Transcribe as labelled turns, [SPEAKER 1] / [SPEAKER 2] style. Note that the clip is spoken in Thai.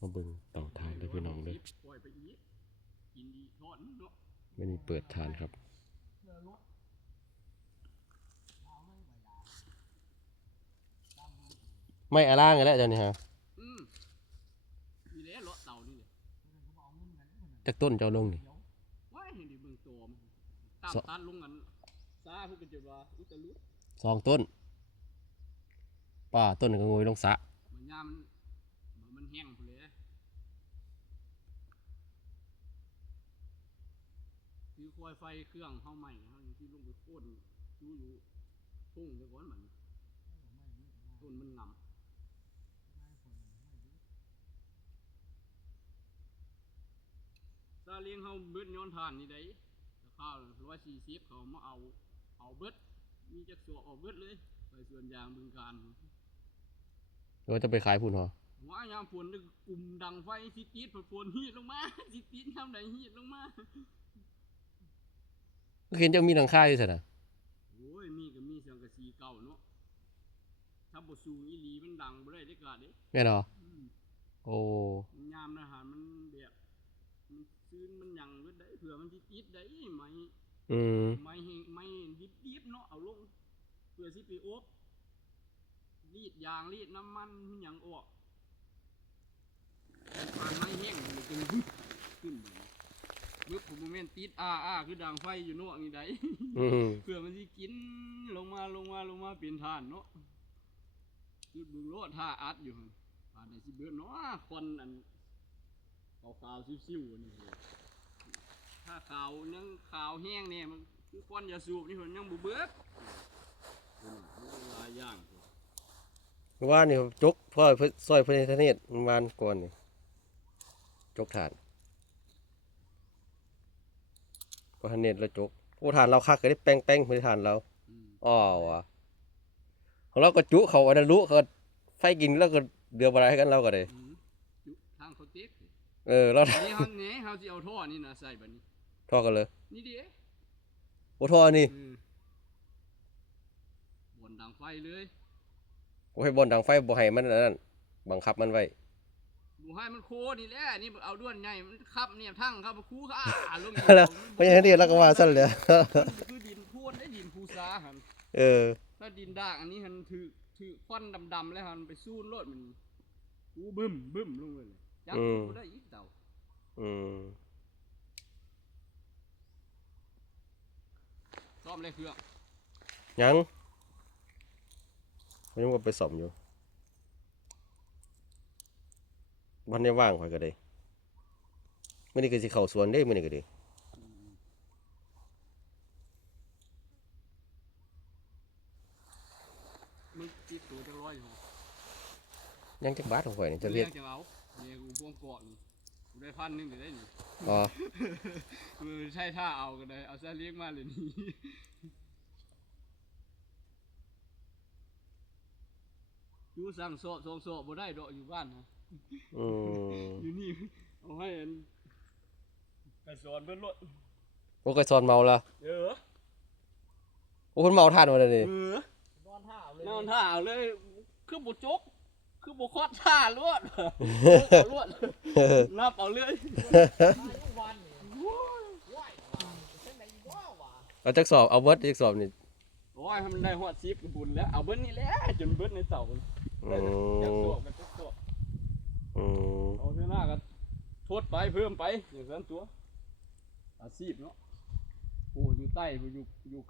[SPEAKER 1] มาเบิ่งเต่าทานเด้พี่น้องเด้อ
[SPEAKER 2] ปล่อยไม่
[SPEAKER 1] มีเปิดทานครับไม่อาล่างกันแล้วเจ้านี่ฮะจากต้นเจ้าลงนี่ส
[SPEAKER 2] ตัดลงกันซาพวกกันจะว่าอุตลุด
[SPEAKER 1] สองต้นป้าต้นก็งอยลงสะ
[SPEAKER 2] มันยามันมันแห้งเลย คือควายไฟเครื่องเฮาใหม่เฮาที่ลงไปโค่นอยู่อยู่ทุ่งเดี๋ยวก่อนมันต้นมันงำซาเลี้ยงเฮาเบิดย้อนทานนี่ได้ราคาร้อยสี่สิบเขามาเอา เอาเบิด มีจักสัวเอาเบิดเลย ไปส่วนยางบึงการ
[SPEAKER 1] หรือว่าจะไปขายพุ่นหรอ
[SPEAKER 2] ว่ายามฝนนึกกลุ่มดังไฟสิตีดฝนฮีดลงมาสิตีดยามใดฮีดลงมา
[SPEAKER 1] ก็ เห็นเจ้ามีหลังคาอยู่สินะ
[SPEAKER 2] โอ้ยมีก็มีสังกะสีเก่าเนาะถ้าบ่สูงอีหลีมันดังบ่ได้เด้อกาเด้
[SPEAKER 1] แม่นเหรอ
[SPEAKER 2] อืม
[SPEAKER 1] โอ้
[SPEAKER 2] มันยามนะหารมันแบบมันซื้นมันหยังเบิดได้เผื่อมันสิติดได้ไหม
[SPEAKER 1] อืม
[SPEAKER 2] ไม้แห้งไม้ดิบๆเนาะเอาลงเพื่อสิไปอบรีดยางรีดน้ำมันมันหยังออกปานไม้แห้งมันจึงบึ๊บขึ้นมาบึ๊บผมโมเมน ติดอ้าอ้าคือดังไฟอยู่เนาะนี่ได้
[SPEAKER 1] อืม
[SPEAKER 2] เพื่อมันสิกินลงมาลงมาลงมาเป็นทานเนาะจุดบึงโลดท่าอัดอยู่หั่นผ่านได้สิเบิดเนาะควันอันขาวๆซิวๆนี่ถ้าขาวยังขาวแห้งเนี่ยมันคือควันยาสูบนี่มันยังบ่เบิดมันหลายอย่าง
[SPEAKER 1] เมื่อวานนี่จกพ่อเพิ่นซอยพระเนตรเมื่อวานก่อนนี่จกฐาน พระเนตรแล้วจกโอ้ฐานเราคักก็ได้แป้งแป้งพื้นฐานเรา
[SPEAKER 2] อืม
[SPEAKER 1] อ๋อวะของเราก็จุเขาอันนั้นรู้เขาไฟกินแล้วก็เดือบอะไรให้กันเราก็ได้
[SPEAKER 2] อืมจุทางเขาเต็ก
[SPEAKER 1] เออเรา
[SPEAKER 2] นี่เฮาเนี่ยเฮาสิเอาท่อนี่นะใส่บัดนี้
[SPEAKER 1] ทอกันเลย
[SPEAKER 2] นี่ดิ
[SPEAKER 1] โอ้ทอนี่
[SPEAKER 2] อืมบนดังไฟเลย
[SPEAKER 1] โอ้ให้บอลดังไฟบ่ให้มันอันนั้นบังคับมันไว้
[SPEAKER 2] บูให้มันโคนี่แหละนี่เอาด้วนใหญ่มันขับเนี่ยทั้งครับคูค่ะอ่าลง
[SPEAKER 1] แล้วไม่ใช่ที่เราก็ว่าซั่นเลย
[SPEAKER 2] มันคือดินพูนได้ดินภูซาหัน
[SPEAKER 1] เออ
[SPEAKER 2] ถ้าดินด่างอันนี้หันถือถือควันดำๆแล้วหันไปสู้รถมันกูบึ้มบึ้มลงเลยจับ
[SPEAKER 1] อืม
[SPEAKER 2] กูได้อีกเต่า
[SPEAKER 1] อืม
[SPEAKER 2] ซ่อมเลยเครื่อง
[SPEAKER 1] ยังมันยังบ่ไปสอมอยู่ วันนี้ว่างข่อยก็ได้มื้อนี้ก็สิเข้าสวนเด้มื้อนี้ก็ได้
[SPEAKER 2] มึงจิบตัวจะร้อยอยู่
[SPEAKER 1] ยังจักบาทของข่อยนี่จะ
[SPEAKER 2] จะ
[SPEAKER 1] เรี
[SPEAKER 2] เรี
[SPEAKER 1] ย
[SPEAKER 2] ย
[SPEAKER 1] ก
[SPEAKER 2] กจะเอาเนี่ยกูพวงเกาะนี่กูได้พันหนึงเดี๋ยวได้นี่
[SPEAKER 1] อ๋อ
[SPEAKER 2] มือใช่ท่าเอาก็ได้ เอาซะเลี้ยงมาเลยนี่ อยู่สั่งโซะสองโซะบ่ได้ดอกอยู่บ้านนะ
[SPEAKER 1] อืม
[SPEAKER 2] อยู่นี่เอาให้อันกระสอนเบิ่นรถ
[SPEAKER 1] โอ้ก็สอนเมาละ
[SPEAKER 2] เออ
[SPEAKER 1] โอ้เพิ่นเมาทานมาแล้วนี่
[SPEAKER 2] เออน
[SPEAKER 3] อนท่าเอาเลย
[SPEAKER 2] นอนท่าเอาเลยคือบ่จกคือบ่คอดท่าลวดเอาลวดนับเอาเลย
[SPEAKER 3] มาทุกวันนี่ว้ายว่าเส้นไหนว้าวว่ะ
[SPEAKER 1] เอาจักสอบเอาเบิดจักสอบนี่
[SPEAKER 2] โอ้ยให้มันได้ฮอด10กับบุญแล้วเอาเบิ้นี่แหละจนเบิดในเต่า
[SPEAKER 1] อื
[SPEAKER 2] ได้อยาก
[SPEAKER 1] ม
[SPEAKER 2] สวบกันจักสวบ
[SPEAKER 1] อืม
[SPEAKER 2] เอาเท่าหน้าก็โทษไปเพิ่มไปอย่างนั้นตัวอาชีพเนาะโอ้อยู่ใต้อยู่อยู่